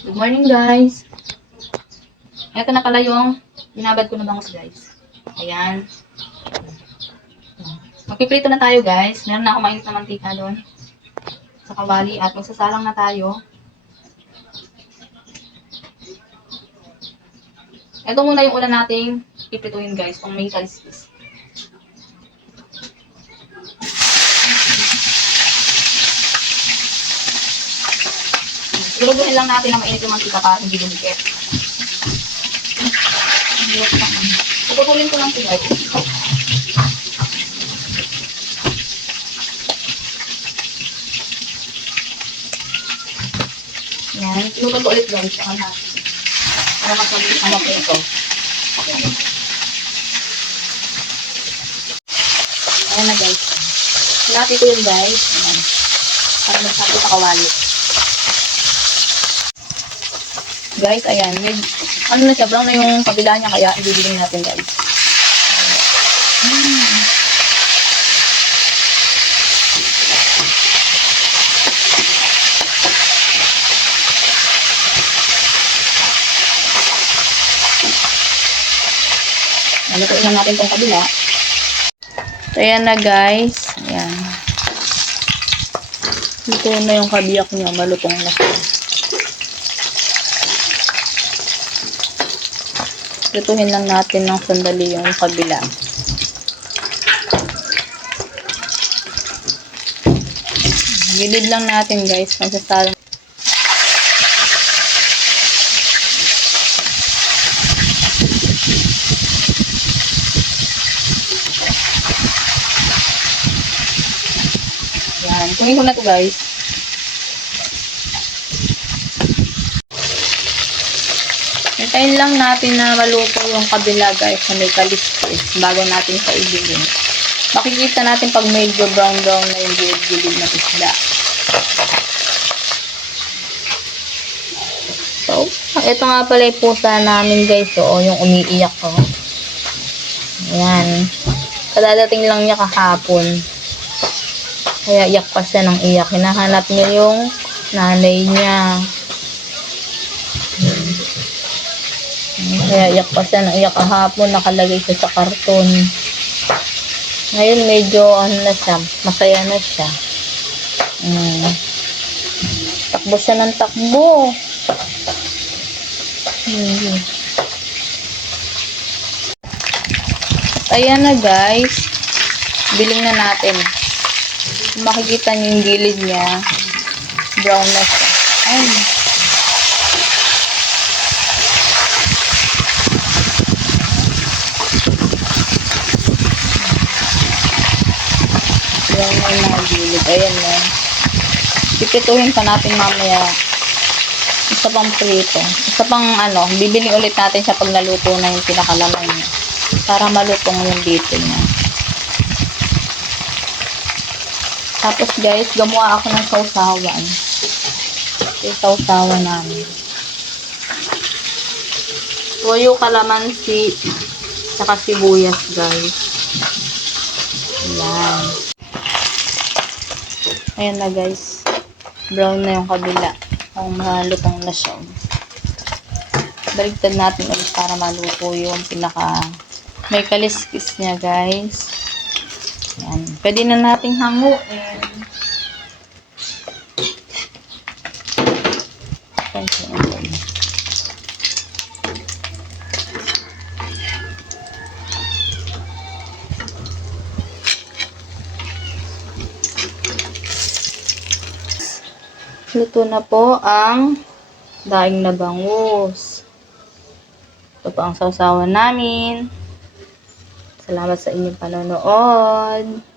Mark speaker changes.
Speaker 1: Good morning, guys. Ito na pala yung binabad ko na bangus, guys. Ayan. Magpiprito na tayo, guys. Meron na ako mainit na mantika doon. Sa kawali. At magsasalang na tayo. Ito muna yung ulan nating piprituhin, guys. Kung may kaliskis. Siguraduhin lang natin na mainit yung mantika para hindi lumikit. Puputulin ko lang guys. Yan. Pinutan ko ulit guys. Saka natin. Para mabilis na po ito. Ayan na guys. Hinati ko yun guys. Ayan. Para masabi sa kawali. Guys, ayan. May, ano na siya, brown na yung kabila niya, kaya ibibigay natin, guys. Mm. Nalutuin lang natin tong kabila. So, ayan na, guys. Ayan. Ito na yung kabiyak niya. Malutong na siya. Lutuhin lang natin ng sandali yung kabila. Gilid lang natin guys. Magsasalang. Yan. Kunin ko na to guys. Hintayin lang natin na maluto yung kabila guys na may kaliskis bago natin sa ibigin. Makikita natin pag medyo brown brown na yung gilid-gilid ng isda. So, ito nga pala yung pusa namin guys. So, yung umiiyak ko. Ayan. Kadadating lang niya kahapon. Kaya iyak pa siya ng iyak. Hinahanap niya yung nanay niya. Kaya iyak pa siya ng iyak kahapon, nakalagay siya sa karton. Ngayon medyo ano na siya, masaya na siya. Mm. Takbo siya ng takbo. Mm. Ayan na guys. Biling na natin. Kung makikita niyo yung gilid niya, brown na siya. Ay. Yan yung mga gilid. Ayan na. Pipituhin pa natin mamaya. Isa pang prito. Isa pang ano, bibili ulit natin siya pag naluto na yung pinakalaman niya. Para malutong yung dito niya. Tapos guys, gumawa ako ng sausawan. Yung sausawan namin. Toyo, kalamansi, saka sibuyas guys. Ayan. Ayan na guys. Brown na yung kabila. Pang malutong na siya. Baligtad natin ulit para maluto yung pinaka may kaliskis niya guys. Yan. Pwede na nating hanguin. Luto na po ang daing na bangus. Ito po ang sausawan namin. Salamat sa inyong panonood.